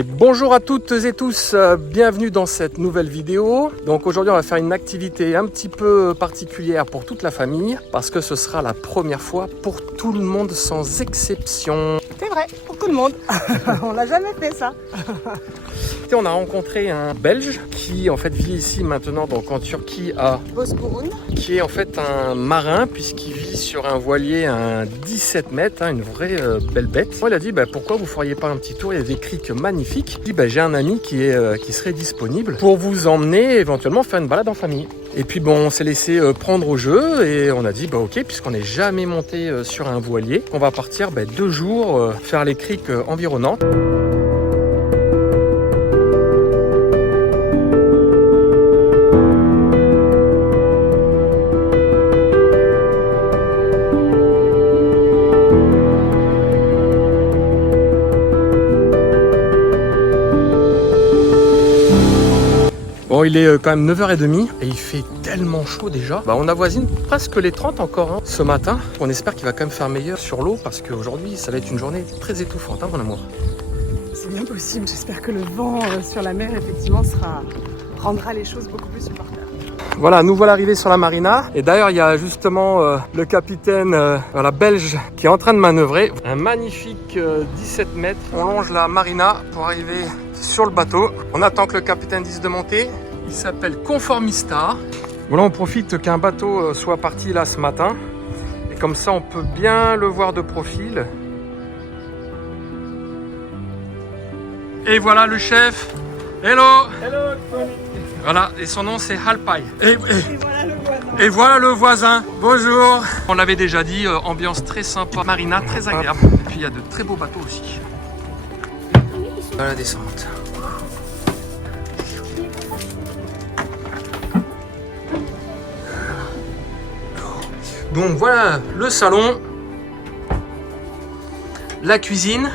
Allez, bonjour à toutes et tous, bienvenue dans cette nouvelle vidéo. Donc aujourd'hui on va faire une activité un petit peu particulière pour toute la famille parce que ce sera la première fois pour tout le monde sans exception. C'est vrai, pour tout le monde. On n'a jamais fait ça. On a rencontré un Belge qui en fait vit ici maintenant donc en Turquie à Bozburun. qui est en fait un marin puisqu'il vit sur un voilier à 17 mètres, une vraie belle bête. Moi, il a dit pourquoi vous feriez pas un petit tour, il y a des criques magnifiques. Il dit j'ai un ami qui serait disponible pour vous emmener éventuellement faire une balade en famille. Et puis bon, on s'est laissé prendre au jeu et on a dit ok, puisqu'on n'est jamais monté sur un voilier, on va partir 2 jours faire les criques environnantes. Bon, il est quand même 9h30 et il fait tellement chaud déjà. On avoisine presque les 30 encore ce matin. On espère qu'il va quand même faire meilleur sur l'eau parce qu'aujourd'hui, ça va être une journée très étouffante, mon amour. C'est bien possible. J'espère que le vent sur la mer, effectivement, rendra les choses beaucoup plus supportables. Voilà, nous voilà arrivés sur la marina. Et d'ailleurs, il y a justement le capitaine la belge qui est en train de manœuvrer. Un magnifique 17 mètres. On longe la marina pour arriver sur le bateau. On attend que le capitaine dise de monter. Il s'appelle Conformista. Voilà, on profite qu'un bateau soit parti là ce matin. Et comme ça, on peut bien le voir de profil. Et voilà le chef. Hello. Hello, Tony. Voilà, et son nom c'est Alpay. Et voilà le voisin. Et voilà le voisin. Bonjour. On l'avait déjà dit, ambiance très sympa, marina très agréable. Et puis il y a de très beaux bateaux aussi. Voilà la descente. Donc voilà le salon, la cuisine.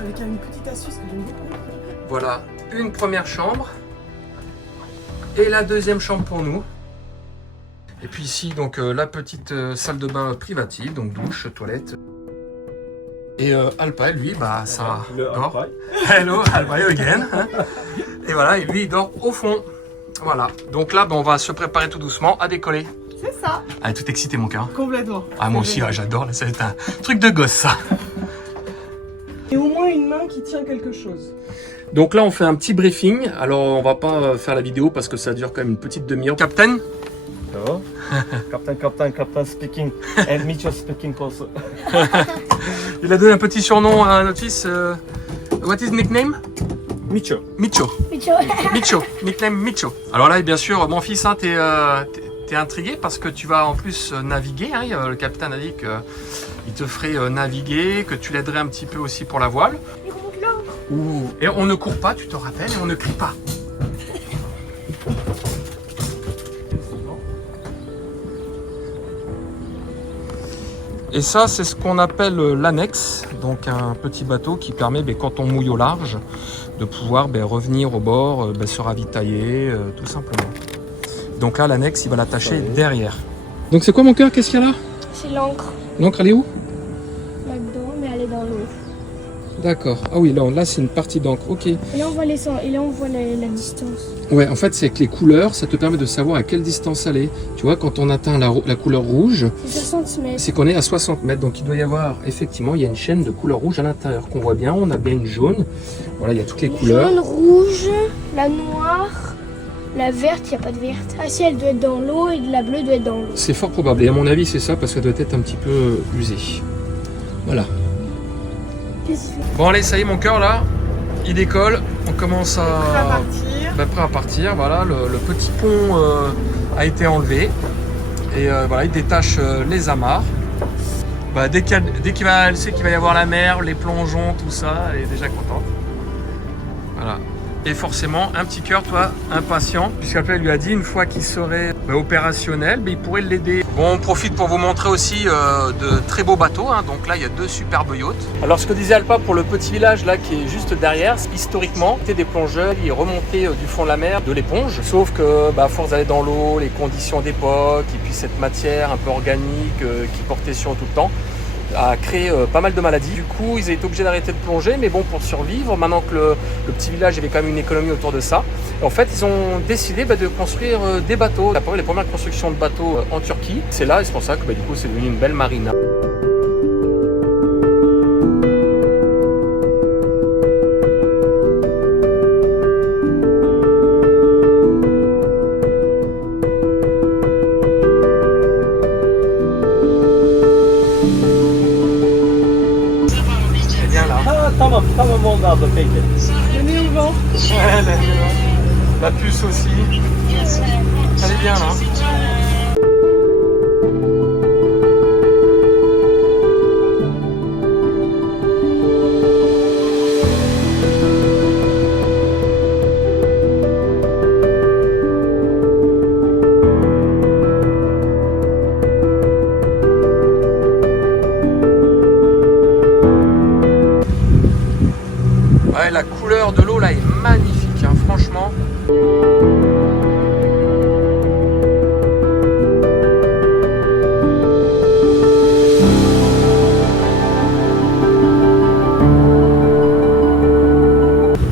Avec une petite astuce que j'aime beaucoup. Voilà, une première chambre et la deuxième chambre pour nous. Et puis ici, donc la petite salle de bain privative, donc douche, toilette. Et Alpay, lui, ça dort. Hello, Alpay again. Et voilà, et lui, il dort au fond. Voilà, donc là, on va se préparer tout doucement à décoller. C'est ça. Ah, tout excité, mon cœur. Complètement. Ah, moi aussi, j'adore. Ça va être un truc de gosse, ça. Et au moins une main qui tient quelque chose. Donc là, on fait un petit briefing. Alors, on va pas faire la vidéo parce que ça dure quand même une petite demi-heure. Captain? Hello. Captain speaking. And Mitchell speaking also. Il a donné un petit surnom à notre fils. What is nickname? Mitchell. Micho. Micho. Nickname Micho. Alors là, bien sûr, mon fils, t'es intrigué parce que tu vas en plus naviguer. Le capitaine a dit qu'il te ferait naviguer, que tu l'aiderais un petit peu aussi pour la voile. Et on ne court pas, tu te rappelles, et on ne crie pas. Et ça, c'est ce qu'on appelle l'annexe, donc un petit bateau qui permet, quand on mouille au large, de pouvoir revenir au bord, se ravitailler, tout simplement. Donc là, l'annexe, il va l'attacher derrière. Donc c'est quoi, mon cœur? Qu'est-ce qu'il y a là? C'est l'encre. L'encre, elle est où? Là-dedans, mais elle est dans l'eau. D'accord. Ah oui, là c'est une partie d'encre. Ok. Et là, on voit la distance. Ouais, en fait, c'est que les couleurs, ça te permet de savoir à quelle distance aller. Tu vois, quand on atteint la couleur rouge, C'est 60 mètres. c'est qu'on est à 60 mètres. Donc il doit y avoir, effectivement, il y a une chaîne de couleur rouge à l'intérieur qu'on voit bien. On a bien une jaune. Voilà, il y a toutes les couleurs. Jaune, rouge, la noire, la verte, il n'y a pas de verte. Ah si, elle doit être dans l'eau et la bleue doit être dans l'eau. C'est fort probable. Et à mon avis, c'est ça parce qu'elle doit être un petit peu usée. Voilà. Qu'est-ce que tu fais? Bon, allez, ça y est, mon cœur, là, il décolle. On commence Prêt à à... partir. Prêt à partir. Voilà, le petit pont a été enlevé. Et voilà, il détache les amarres. Dès qu'elle sait qu'il va y avoir la mer, les plongeons, tout ça, elle est déjà contente. Voilà. Et forcément, un petit cœur, toi, impatient, puisqu'après, elle lui a dit, une fois qu'il serait opérationnel, il pourrait l'aider. Bon, on profite pour vous montrer aussi de très beaux bateaux. Donc là, il y a 2 superbes yachts. Alors, ce que disait Alpa pour le petit village là qui est juste derrière, historiquement, c'était des plongeurs qui remontaient du fond de la mer, de l'éponge. Sauf que, à force d'aller dans l'eau, les conditions d'époque, et puis cette matière un peu organique qui portait sur tout le temps, a créé pas mal de maladies. Du coup, ils ont été obligés d'arrêter de plonger, mais bon, pour survivre, maintenant que le petit village avait quand même une économie autour de ça, en fait, ils ont décidé de construire des bateaux. Les premières constructions de bateaux en Turquie, c'est là, et c'est pour ça que du coup, c'est devenu une belle marina. Tamam oldu abla peki. Venez au vent. La puce aussi. Elle est bien là. Ouais, la couleur de l'eau là est magnifique, hein, franchement.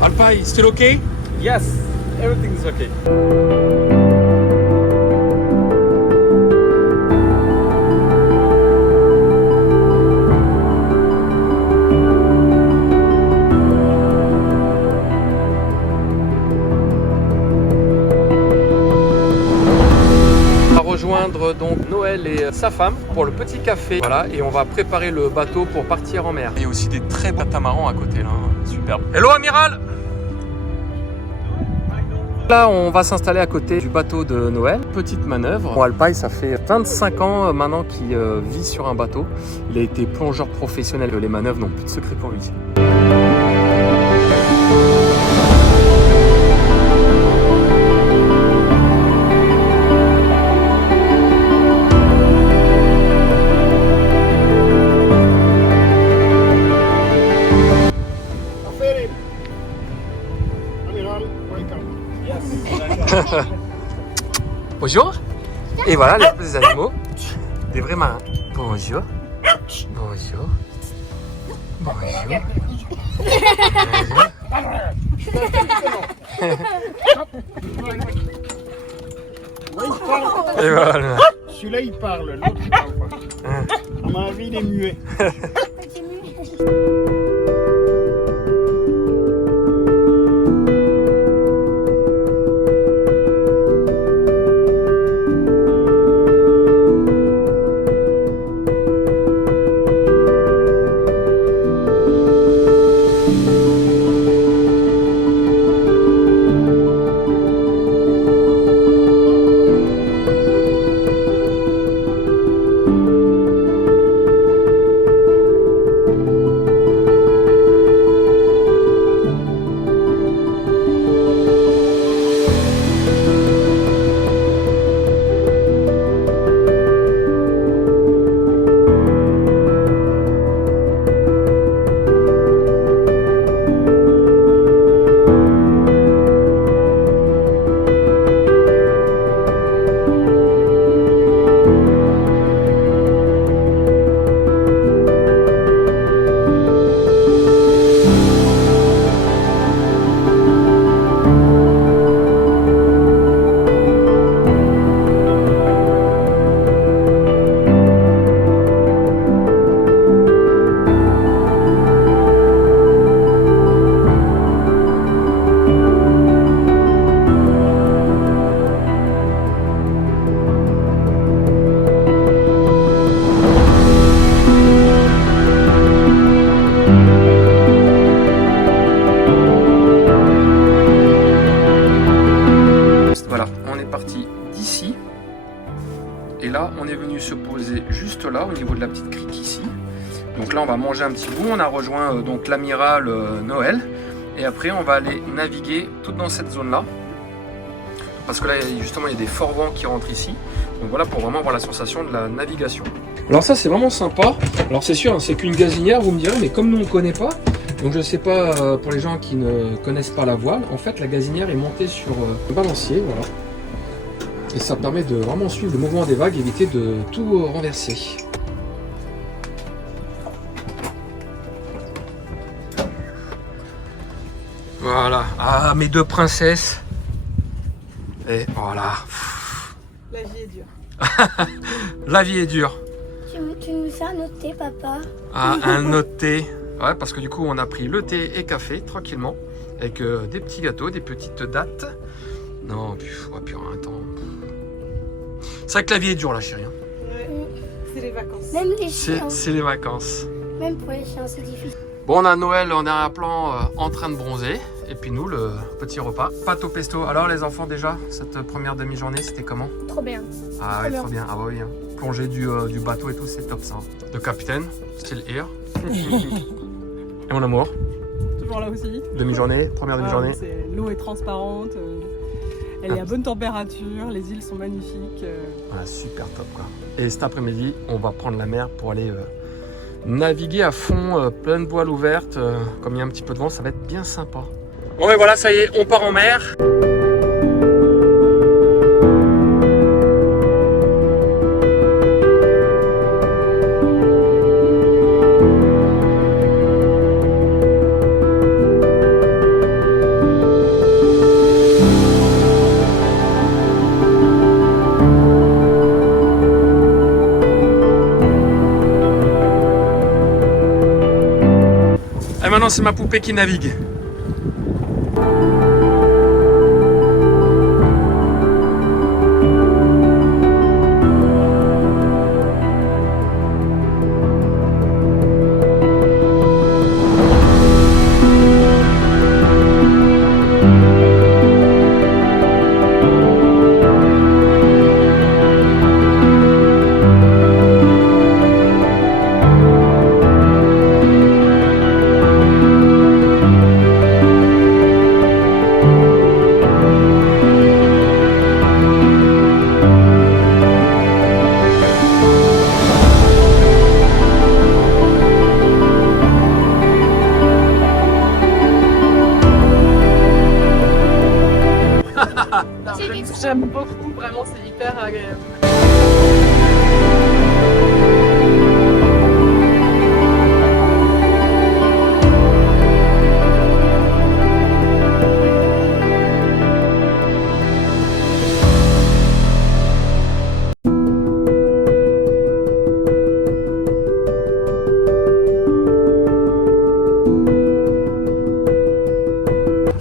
Alpay, still okay? Yes, everything is okay. Rejoindre donc Noël et sa femme pour le petit café, voilà, et on va préparer le bateau pour partir en mer. Il y a aussi des très beaux catamarans à côté là, superbe. Hello amiral. Là on va s'installer à côté du bateau de Noël, petite manœuvre. Bon, Alpay, ça fait 25 ans maintenant qu'il vit sur un bateau, il a été plongeur professionnel, les manœuvres n'ont plus de secret pour lui. Bonjour. Et voilà les petits animaux, des vrais marins. Bonjour. Bonjour. Bonjour. Bonjour. Et voilà. Celui-là il parle, l'autre il parle pas. À mon avis il est muet. se poser juste là, au niveau de la petite crique ici. Donc là, on va manger un petit bout. On a rejoint donc l'amiral Noël. Et après, on va aller naviguer tout dans cette zone-là. Parce que là, justement, il y a des forts vents qui rentrent ici. Donc voilà, pour vraiment avoir la sensation de la navigation. Alors ça, c'est vraiment sympa. Alors c'est sûr, hein, c'est qu'une gazinière, vous me direz, mais comme nous, on ne connaît pas, donc je ne sais pas, pour les gens qui ne connaissent pas la voile, en fait, la gazinière est montée sur un balancier, voilà. Et ça permet de vraiment suivre le mouvement des vagues, éviter de tout renverser. Voilà. Ah, mes deux princesses. Et voilà. La vie est dure. La vie est dure. Tu nous as noté, papa? Ah, un autre thé. Ouais, parce que du coup, on a pris le thé et café tranquillement. Avec des petits gâteaux, des petites dattes. Non, puis un temps. C'est vrai que la vie est dure, là, chérie. Ouais. C'est les vacances. Même les chiens. C'est les vacances. Même pour les chiens, c'est difficile. Bon, on a Noël en arrière-plan en train de bronzer. Et puis nous, le petit repas. Pâte au pesto. Alors, les enfants, déjà, cette première demi-journée, c'était comment? Trop bien. Ah oui, trop bien. Ah bah oui. Hein. Plongée du bateau et tout, c'est top ça. Le capitaine, style air. Et mon amour. Toujours là aussi. Demi-journée, première demi-journée. L'eau est transparente, elle est à bonne température, les îles sont magnifiques. Voilà, super top quoi. Et cet après-midi, on va prendre la mer pour aller naviguer à fond, pleine voile ouverte. Comme il y a un petit peu de vent, ça va être bien sympa. Bon et voilà, ça y est, on part en mer. Et maintenant, c'est ma poupée qui navigue. J'aime beaucoup, vraiment c'est hyper agréable.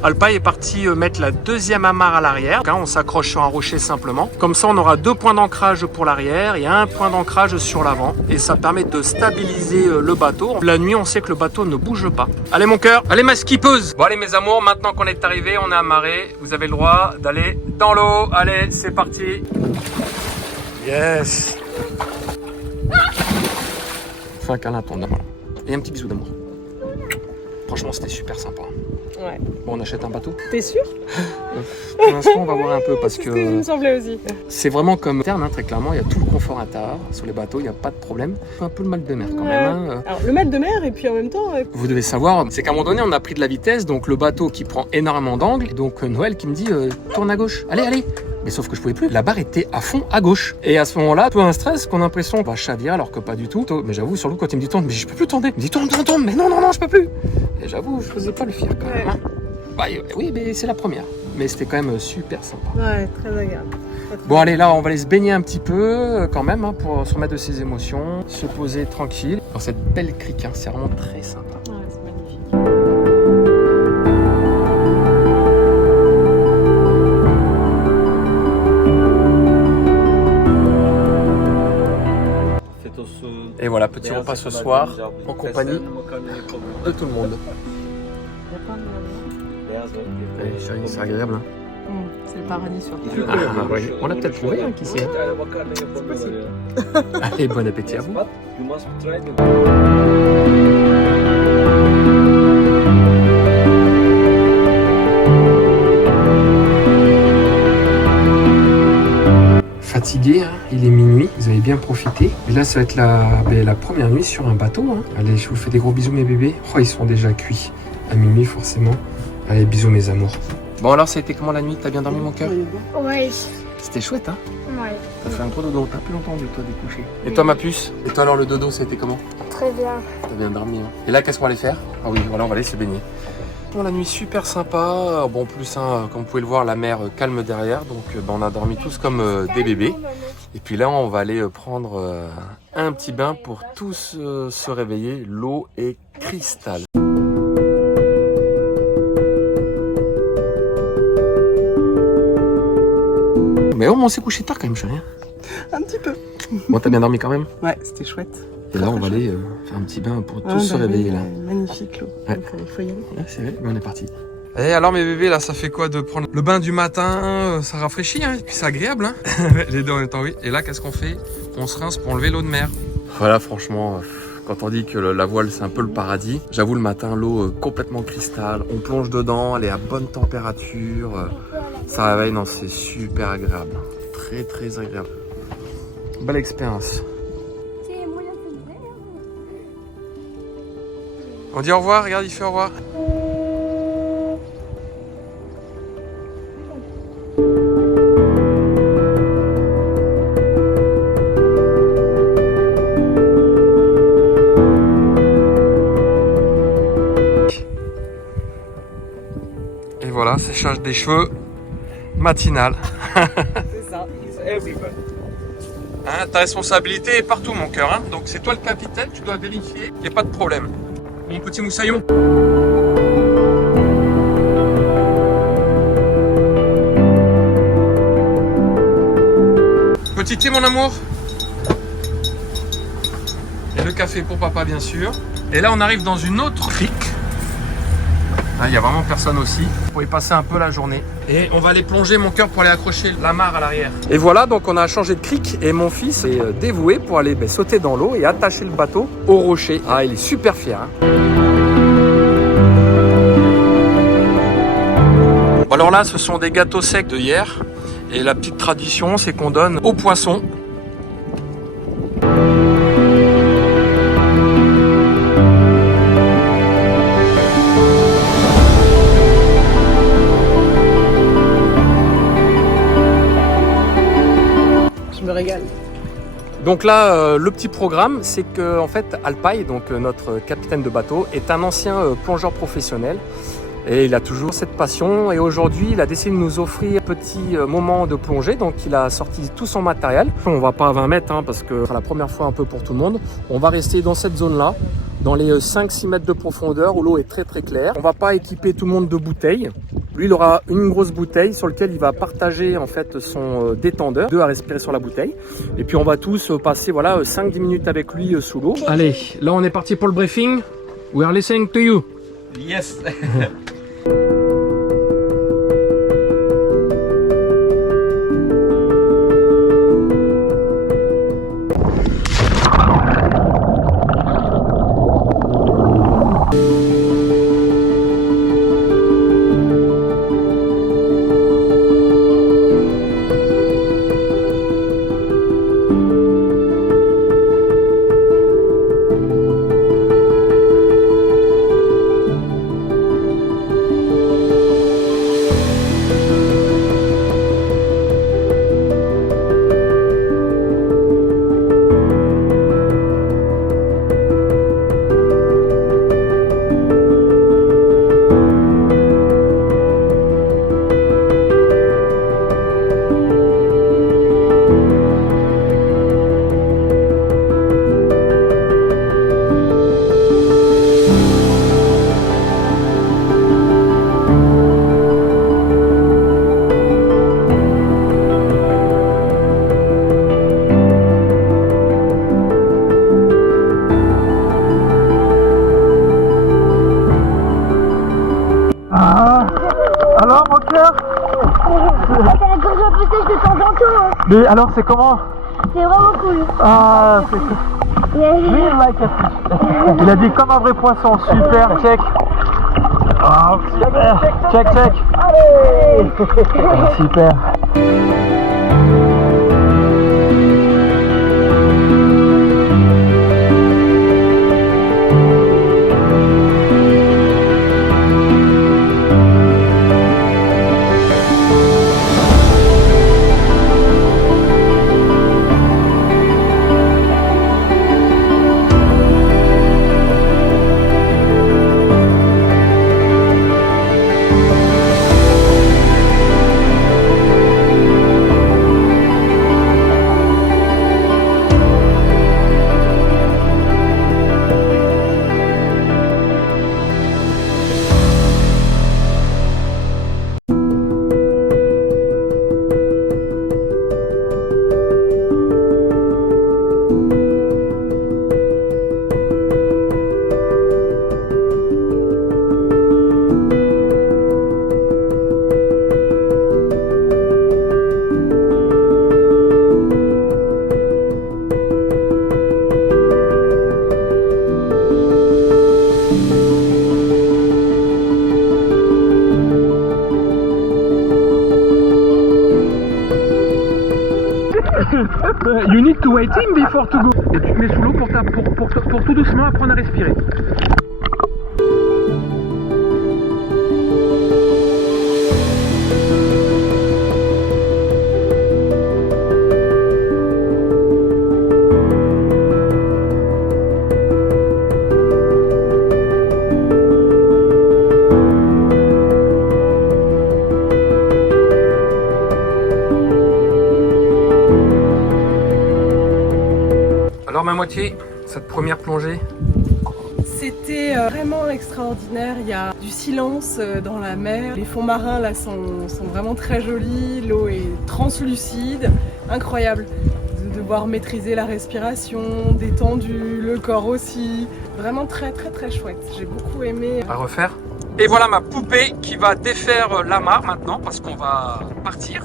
Alpaï est parti mettre la deuxième amarre à l'arrière. On s'accroche sur un rocher simplement. Comme ça, on aura 2 points d'ancrage pour l'arrière et 1 point d'ancrage sur l'avant. Et ça permet de stabiliser le bateau. La nuit, on sait que le bateau ne bouge pas. Allez mon cœur, allez ma skippeuse. Bon allez mes amours, maintenant qu'on est arrivé, on est amarré. Vous avez le droit d'aller dans l'eau. Allez, c'est parti. Yes. Fais un câlin à ton amour. Et un petit bisou d'amour. Franchement, c'était super sympa. Ouais. Bon, on achète un bateau. T'es sûr? Pour l'instant, on va voir un peu parce C'est ce que il me semblait aussi. c'est vraiment comme terme, hein, très clairement. Il y a tout le confort intérieur sur les bateaux, il n'y a pas de problème. Un peu le mal de mer quand même. Hein. Alors, le mal de mer, et puis en même temps. Vous devez savoir, c'est qu'à un moment donné, on a pris de la vitesse, donc le bateau qui prend énormément d'angles. Et donc Noël qui me dit tourne à gauche, allez, allez. Mais sauf que je pouvais plus, la barre était à fond à gauche. Et à ce moment-là, peu un stress, qu'on a l'impression qu'on va chavirer alors que pas du tout. Mais j'avoue, sur le coup, quand il me dit tourne, mais je peux plus tourner. Il me dit tourne, tourne, tourne, mais non, non, non, je peux plus. Et j'avoue, je faisais pas le fier quand même. Hein. Bah, oui, mais c'est la première. Mais c'était quand même super sympa. Ouais, très agréable. Bon allez, là on va aller se baigner un petit peu quand même hein, pour se remettre de ses émotions, se poser tranquille dans cette belle crique, hein, c'est vraiment très sympa. Ouais, c'est magnifique. Et voilà, petit repas ce soir en compagnie de tout le monde. C'est agréable. Hein. C'est le paradis sur terre. Ah, ouais. On l'a peut-être trouvé hein, qui sait. C'est possible. Allez, bon appétit à vous. Fatigué, hein, il est minuit, vous avez bien profité. Et là, ça va être la première nuit sur un bateau. Hein. Allez, je vous fais des gros bisous mes bébés. Oh, ils sont déjà cuits à minuit forcément. Allez, bisous mes amours. Bon alors, ça a été comment la nuit? T'as bien dormi mon cœur? Ouais. C'était chouette, hein? Ouais. T'as fait un gros dodo, t'as plus longtemps de toi découcher. Et toi ma puce? Et toi alors le dodo, ça a été comment? Très bien. T'as bien dormi, hein? Et là, qu'est-ce qu'on va aller faire? Ah oui, voilà, on va aller se baigner. Bon, la nuit super sympa. Bon, en plus, hein, comme vous pouvez le voir, la mer calme derrière. Donc, on a dormi tous comme des bébés. Et puis là, on va aller prendre un petit bain pour tous se réveiller. L'eau est cristal. Mais oh, on s'est couché tard quand même, chérie. Un petit peu. Bon, t'as bien dormi quand même? Ouais, c'était chouette. Et là, on va aller faire un petit bain pour tous se réveiller là. Magnifique l'eau. Ouais. Donc, il faut y aller. Ouais, c'est vrai, on est parti. Et alors mes bébés, là, ça fait quoi de prendre le bain du matin? Ça rafraîchit, hein, et puis c'est agréable, hein. Les deux en même temps, oui. Et là, qu'est-ce qu'on fait? On se rince pour enlever l'eau de mer. Voilà, franchement, quand on dit que la voile, c'est un peu le paradis, j'avoue, le matin, l'eau complètement cristal, on plonge dedans, elle est à bonne température, ça réveille, non, c'est super agréable. Très, très agréable. Belle expérience. On dit au revoir, regarde, il fait au revoir. Et voilà, séchage des cheveux matinal. C'est ça, it's everywhere. Hein, ta responsabilité est partout, mon cœur. Hein. Donc c'est toi le capitaine, tu dois vérifier. Il n'y a pas de problème. Mon petit moussaillon. Petit thé, mon amour. Et le café pour papa, bien sûr. Et là, on arrive dans une autre crique. Il n'y a vraiment personne aussi. Pour y passer un peu la journée. Et on va aller plonger, mon cœur, pour aller accrocher l'amarre à l'arrière. Et voilà, donc on a changé de crique. Et mon fils est dévoué pour aller sauter dans l'eau et attacher le bateau au rocher. Ah, il est super fier. Hein. Bon, alors là, ce sont des gâteaux secs de hier. Et la petite tradition, c'est qu'on donne aux poissons. Je me régale. Donc là, le petit programme, c'est que en fait, Alpaï, donc notre capitaine de bateau, est un ancien plongeur professionnel. Et il a toujours cette passion. Et aujourd'hui, il a décidé de nous offrir un petit moment de plongée. Donc il a sorti tout son matériel. On va pas à 20 mètres hein, parce que c'est la première fois un peu pour tout le monde. On va rester dans cette zone-là, dans les 5-6 mètres de profondeur où l'eau est très très claire. On va pas équiper tout le monde de bouteilles. Lui, il aura une grosse bouteille sur laquelle il va partager en fait son détendeur, 2 à respirer sur la bouteille. Et puis on va tous passer voilà 5-10 minutes avec lui sous l'eau. Allez, là on est parti pour le briefing. We are listening to you. Yes. Mais alors c'est comment? C'est vraiment cool. Ah c'est cool. Really like it. Il a dit comme un vrai poisson, super, check. Oh, super. Check, check. Allez. Super. to waiting before to go. Et tu te mets sous l'eau pour tout doucement apprendre à respirer. Alors ma moitié, cette première plongée. C'était vraiment extraordinaire, il y a du silence dans la mer, les fonds marins là sont vraiment très jolis, l'eau est translucide, incroyable de devoir maîtriser la respiration, détendu, le corps aussi, vraiment très chouette, j'ai beaucoup aimé. À refaire. Et voilà ma poupée qui va défaire l'amarre maintenant parce qu'on va partir.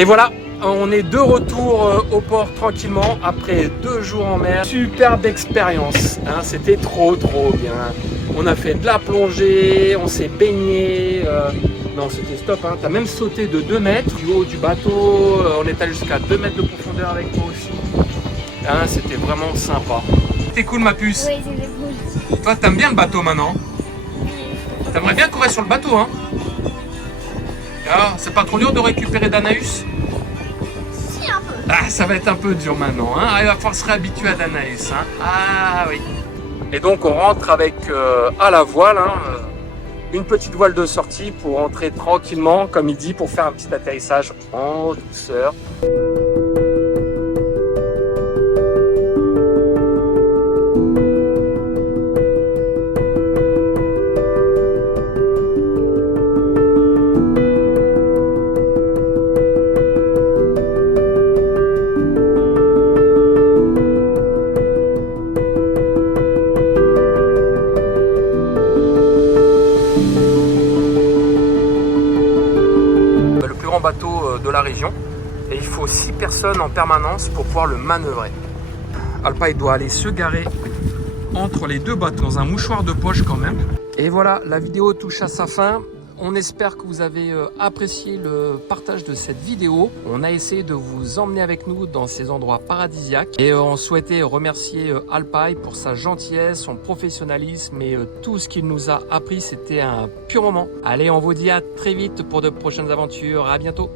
Et voilà, on est de retour au port tranquillement après 2 jours en mer. Superbe expérience, hein, c'était trop bien. On a fait de la plongée, on s'est baigné. Non, c'était stop, hein. T'as même sauté de 2 mètres du haut du bateau. On est allé jusqu'à 2 mètres de profondeur avec toi aussi. Hein, c'était vraiment sympa. C'était cool ma puce. Oui, c'était cool. Toi, t'aimes bien le bateau maintenant? T'aimerais bien courir sur le bateau, hein? Ah, c'est pas trop dur de récupérer Danaüs? Si, un peu. Ah, ça va être un peu dur maintenant, hein? Ah, il va falloir se réhabituer à Danaüs, hein? Ah oui. Et donc on rentre avec à la voile, hein, une petite voile de sortie pour rentrer tranquillement, comme il dit, pour faire un petit atterrissage en douceur. Bateau de la région et il faut 6 personnes en permanence pour pouvoir le manœuvrer. Alpay doit aller se garer entre les 2 bateaux dans un mouchoir de poche quand même. Et voilà, la vidéo touche à sa fin. On espère que vous avez apprécié le partage de cette vidéo. On a essayé de vous emmener avec nous dans ces endroits paradisiaques et on souhaitait remercier Alpay pour sa gentillesse, son professionnalisme et tout ce qu'il nous a appris. C'était un pur moment. Allez, on vous dit à très vite pour de prochaines aventures. À bientôt.